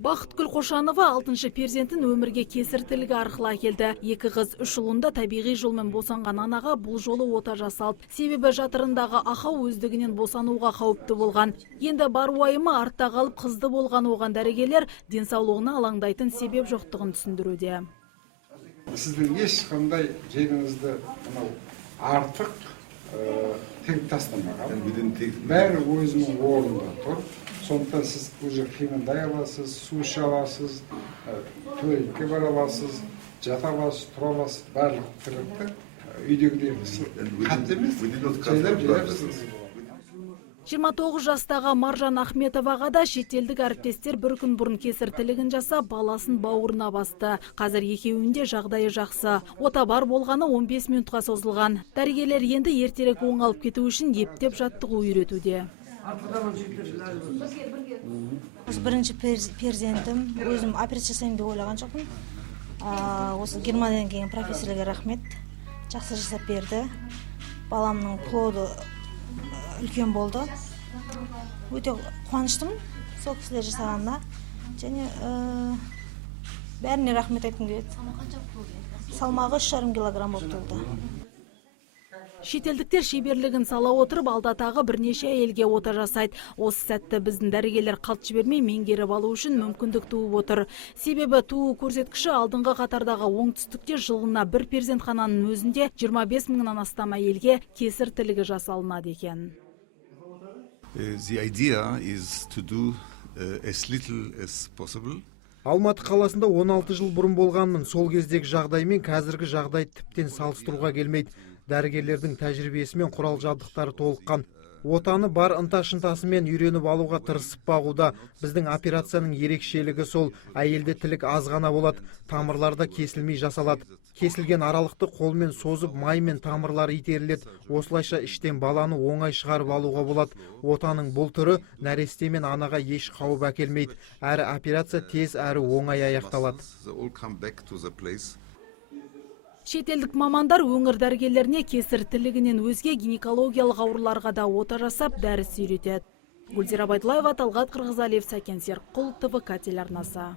Бақытгүл Қошанова 6-шы перзентін өмірге кесір тілігі арқылы әкелді. 2 қыз 3 ұлында табиғи жолмен босанған анаға бұл жолы ота жасалды. Себебі жатырындағы ақау өздігінен босануға қауіпті болған. Енді бар уайымы артта қалып қызды болған оған дәрігерлер денсаулығына алаңдайтын себеп жоқтығын түсіндіруде. Сіздің ешқандай жеріңізді артық тегіп тастамаған. Бәрі өзінің орнында тұр. Сондықтан сіз уже қимылдай аласыз, су іше аласыз, туалетке бара аласыз, жата аласыз, тұра аласыз, барлық тірлікті үйдегідей қатты емес, жайлап жүресіз. 29 жастағы Маржан Ахметоваға да шетелдік әріптестер бір күн бұрын кесір тілігін жасап, баласын бауырына басты. Қазір екеуінде жағдайы жақсы. Ота бар болғаны 15 минутқа созылған. Дәрігерлер енді ертерек оңалып кету үшін ептеп жаттығу үйретуде. Бірінші перзентім, өзім операция жасаймын деп ойлаған жоқпын. Осы Германиядан келген профессорға рахмет, жақсы жасап берді. Баламның плоды үлкен болды. Өте қуаныштымын сол кісілер жасағанына. Және бәріне рахмет айтқым келеді. Салмағы 3,5 килограмм болып туылды. Шетелдіктер шеберлігін сала отырып, алдағы бірнеше әйелге ота жасайды. Осы сәтті біздің дәрігерлер қалт жібермей меңгеріп алу үшін мүмкіндік туып отыр. Себебі туу көрсеткіші алдыңғы қатардағы оңтүстікте жылына бір перзентхананың өзінде 25 мыңнан астам әйелге кесір тілігі жасалынады екен. The idea is to do as little as possible. Алматы қаласында 16 жыл бұрын болғанмын. Сол кездегі жағдай мен қазіргі жағдай тіптен салыстыруға келмейді. Дәрігерлердің тәжірибесі мен құрал жабдықтары толыққан. Отаны бар ынта-шынтасымен үйреніп алуға тырысып бағуда. Біздің операцияның ерекшелігі сол, әйелде тілік аз ғана болады, тамырларда кесілмей жасалады. Кесілген аралықты қолмен созып, маймен тамырлары итеріледі. Осылайша іштен баланы оңай шығарып алуға болады. Отаның бұл түрі нәресте мен анаға еш қауіп әкелмейді. Әрі операция тез әрі оңай аяқталады. Шетелдік мамандар өңір дәрігерлеріне кесір тілігінен өзге гинекологиялық ауруларға да ота жасап дәріс үйретеді. Гүлзира Байдуллаева, Талғат Қырғызалиев, Сәкен Серікқұл, ТВК телеарнасы.